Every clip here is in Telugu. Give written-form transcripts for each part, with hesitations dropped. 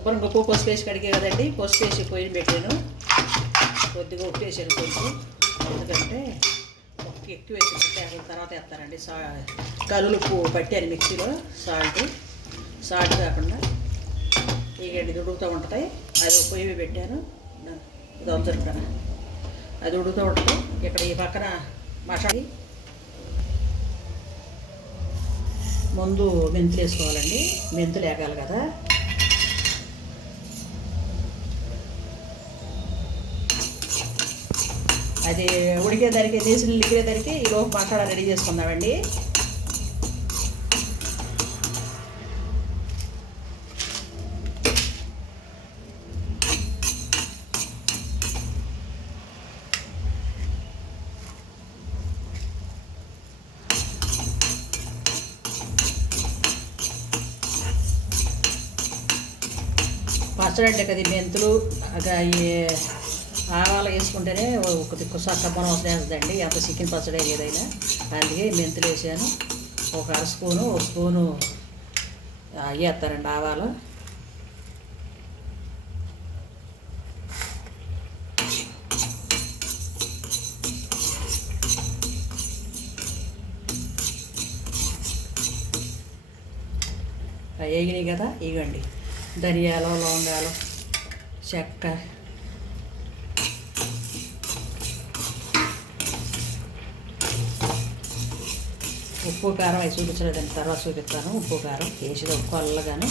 శుభ్రంగా ఉప్పు పసుపు వేసి కడిగే కదండి. పసుపు వేసి పొయ్యి పెట్టాను. కొద్దిగా ఉప్పు వేసాను కొంచెం, ఎందుకంటే ఉప్పు ఎక్కువ వేసి తర్వాత వేస్తానండి. కలుపు పట్టాను మిక్సీలో. సాల్ట్ కాకుండా ఇగండి ఇది ఉడుకుతూ ఉంటుంది. అది పొయ్యి పెట్టాను. ఇది అవసరం అది ఉడుకుతూ ఉంటుంది. ఇక్కడ ఈ పక్కన మసాలా ముందు మెంతులు వేసుకోవాలండి. మెంతులు వేగాలి కదా. అది ఉడికేదానికి నీసులు లిగిరేదానికి ఈలోపు మసాలా రెడీ చేసుకుందామండి. పచ్చడి అంటే కదా మెంతులు ఆవాలు వేసుకుంటేనే కొద్దిగా సక్కబనం వస్తుందండి. ఎంత చికెన్ పచ్చడి ఏదైనా. అందుకే మెంతులు వేసాను. ఒక అర స్పూను వేస్తారండి ఆవాలు. వేగినాయి కదా. ఇవ్వండి ధనియాలు, లవంగాలు, చెక్క, ఉప్పు కారం అవి చూపించలేదండి. తర్వాత చూపిస్తాను. ఉప్పు కారం వేసేది ఉప్పు అల్లగాను.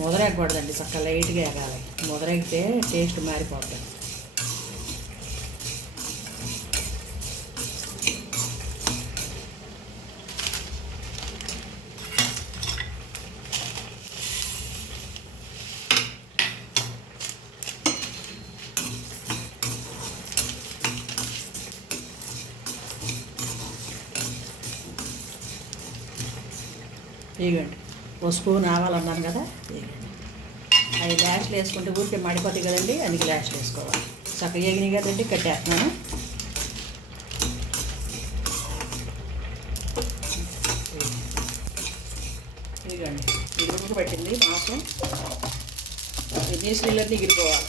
ముదరేగకూడదండి, చక్కగా లైట్గా ఎగాలి. ముదరేగితే టేస్ట్ మారిపోతుంది. వేగండి. ఓ స్పూన్ ఆవాలన్నాను కదా, వేగండి. అవి లాస్ట్లు వేసుకుంటే ఊరికే మడిపోతాయి కదండి, అందుకే లాస్ట్లు వేసుకోవాలి. చక్కగా వేగినాయి కదండి, కట్టేస్తున్నాను. వేగండి. ఇది ఉడకబట్టింది మాంసం. నీళ్ళన్నీ ఎగిరిపోవాలి.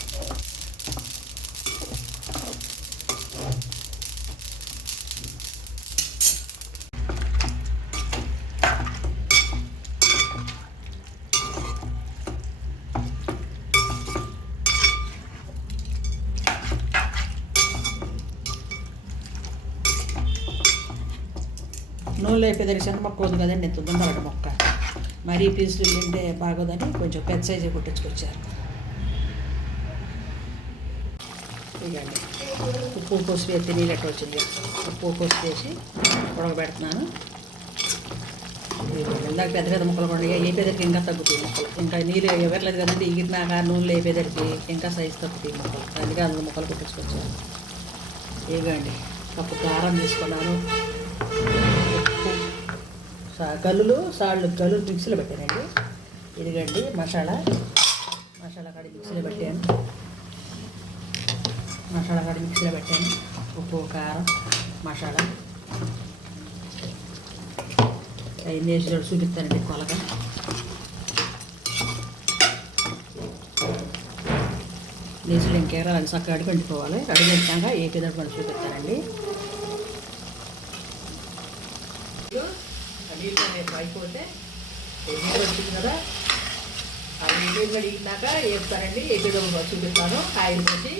నూనెలో అయిపోయేదానికి చిన్న మొక్క ఉంది కదండి, ఎంత ఉండాలట మొక్క. మరీ పీసులు తింటే బాగోదని కొంచెం పెద్ద సైజు కొట్టించుకొచ్చారు. ఇవ్వండి. ఉప్పు పసుపు వేస్తే నీళ్ళట్టు వచ్చింది. ఉప్పు పసుపు వేసి ఉడకబెడుతున్నాను. ఇందాక పెద్ద పెద్ద ముక్కలు కూడా వేపేదరికి ఇంకా తగ్గుతాయి ముక్కలు. ఇంకా నీళ్ళు ఎవరలేదు కదండి, ఎగిరినాక నూనెలో వేపేదరికి ఇంకా సైజు తగ్గుతాయి ముక్కలు. అందుకే అందులో ముక్కలు కొట్టించుకొచ్చాను. ఇవ్వండి. కప్పు కారం తీసుకున్నాను. గల్లులు మిక్సీలో పెట్టానండి. ఇదిగండి మసాలా కాడి మిక్సీలో పెట్టాను. ఉప్పు, కారం, మసాలా అవి నేసిలో చూపిస్తానండి కొలగా. నేసిలో ఇంకేరా అది చక్కగా అడుగంటుకోవాలి. అడుగంటాక ఏ పిదర్ పని చూపిస్తానండి. నీళ్ళు అయిపోతే నీళ్ళు వచ్చింది కదా, ఆ నీళ్ళు కడిగినాక వేస్తానండి. ఎగ్గుదమ్మ చూపిస్తాను. ఆయిల్ పోసి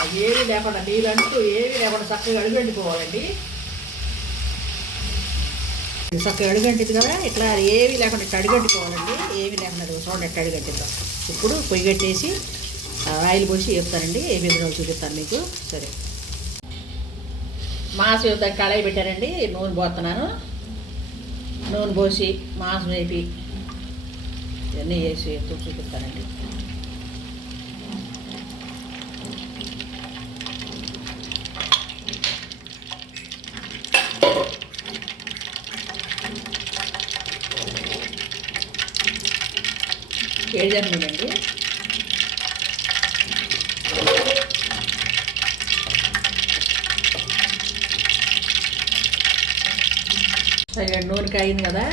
అది ఏమీ లేకుండా, నీళ్ళు అంటూ ఏమీ లేకుండా చక్కగా అడుగంటుకోవాలండి. చక్కగా అడుగంటింది కదా, ఇట్లా అది ఏమీ లేకుండా ఇట్లా అడుగంటుకోవాలండి. ఏమీ లేకుండా చూడండి ఎట్లా అడుగంటిందో. ఇప్పుడు పొయ్యి కట్టేసి ఆయిల్ పోసి వేస్తానండి. ఏ విధంగా చూపిస్తాను మీకు. సరే, మాంసం వేద్దాం. కడాయి పెట్టానండి. నూనె పోతున్నాను. నూనె పోసి మాంసం వేపి ఇవన్నీ వేసి చూపిస్తానండి. వేడిదండి. సరిగా నూనె కాయింది కదా,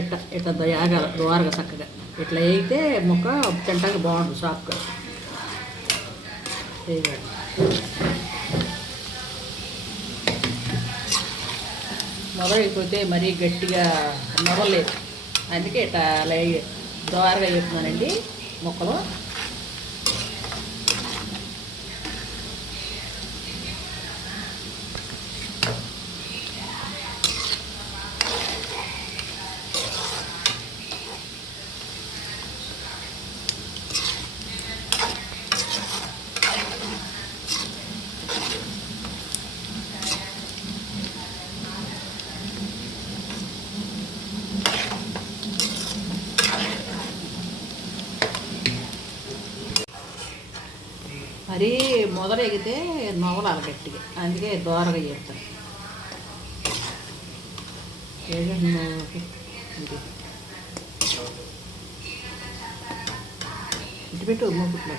ఇట్లా ఇట్లా దయాగల దోరగా చక్కగా ఇట్లా వేయితే ముక్క తింటానికి బాగుంటుంది సాఫ్ట్గా వేయాలి. మొదలైపోతే మరీ గట్టిగా నవ్వలేదు, అందుకే ఇట్లా దోరగా వేస్తున్నానండి ముక్కలు. మరీ మొదలెగితే నవ్వలాలి గట్టిగా, అందుకే దోరగా చేస్తాను. ఇటు పెట్టు మూకుట్లో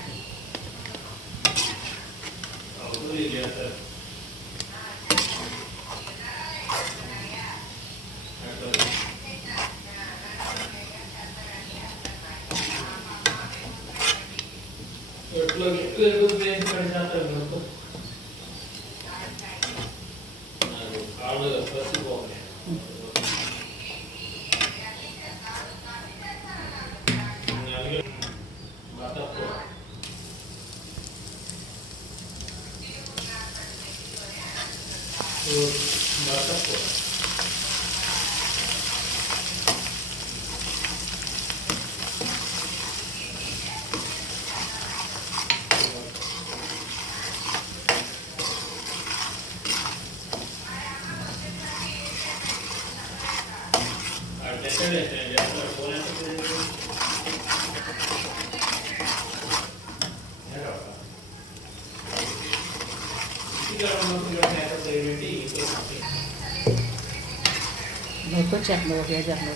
నొప్పి చెట్లు ఒకే చెట్లు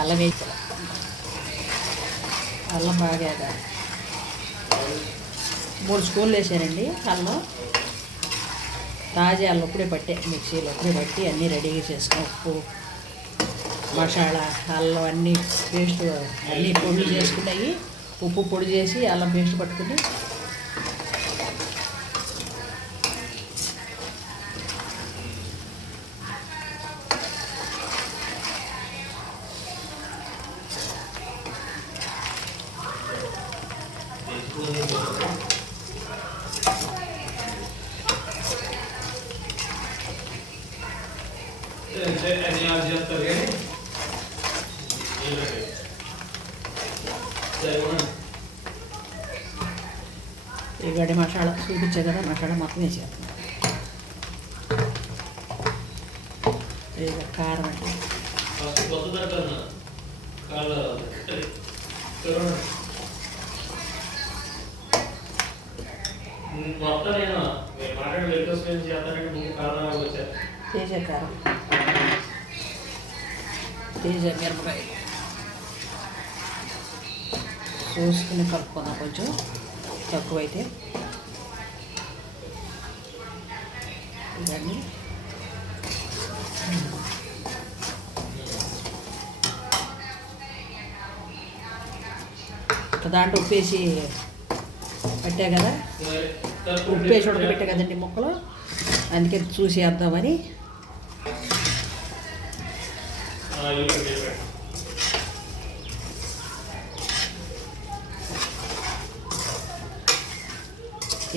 అల్లం వేసి అల్లం బాగా 3 స్పూన్లు వేసానండి అల్లం. తాజా అల్లం ఇప్పుడే పట్టే మిక్సీలో ఇప్పుడే పట్టి అన్నీ రెడీగా చేసుకుని ఉప్పు మసాలా అల్లం అన్నీ పేస్ట్ అన్నీ పొడి చేసుకున్నాయి, ఉప్పు పొడి చేసి అల్లం పేస్ట్ పట్టుకుని ఈ గడ్డి మసాలా చూపించే కదా, మసాలా మొత్తం వేసేస్తాం. ఇక కారం అండి, తేజ కారం, తేజ మిరపకాయ చూసుకుని కలుపుకుందాం. కొంచెం తక్కువైతే ఇవన్నీ దాంట్లో ఉప్పేసి పట్టా కదా, ఉప్పేసి ఉడకబెట్టా కదండి ముక్కలు, అందుకే చూసి వేద్దామని.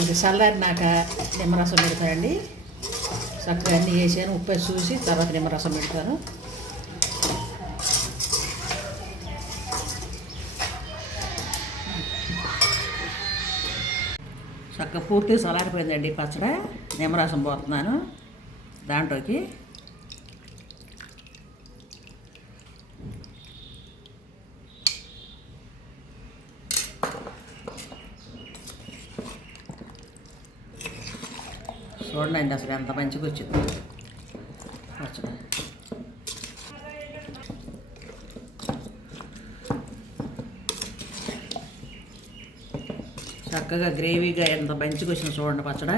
ఇది చల్లారినాక నిమ్మరసం పెడతానండి. చక్కగా అన్నీ వేసాను, ఉప్పు చూసి తర్వాత నిమ్మరసం పెడతాను. చక్కగా పూర్తిగా చల్లారిపోయిందండి పచ్చడి, నిమ్మరసం పోతున్నాను. దాంట్లోకి చూడండి అసలు ఎంత మంచిగా వచ్చింది పచ్చడి. చక్కగా గ్రేవీగా ఎంత మంచిగా వచ్చింది చూడండి పచ్చడి.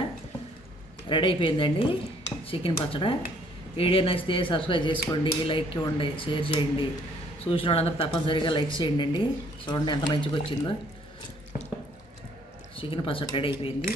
రెడీ అయిపోయిందండి చికెన్ పచ్చడి. వీడియో నచ్చితే సబ్స్క్రైబ్ చేసుకోండి, లైక్ ఇవ్వండి, షేర్ చేయండి. చూసిన వాళ్ళందరూ తప్పనిసరిగా లైక్ చేయండి అండి. చూడండి ఎంత మంచిగా వచ్చిందో. చికెన్ పచ్చడి రెడీ అయిపోయింది.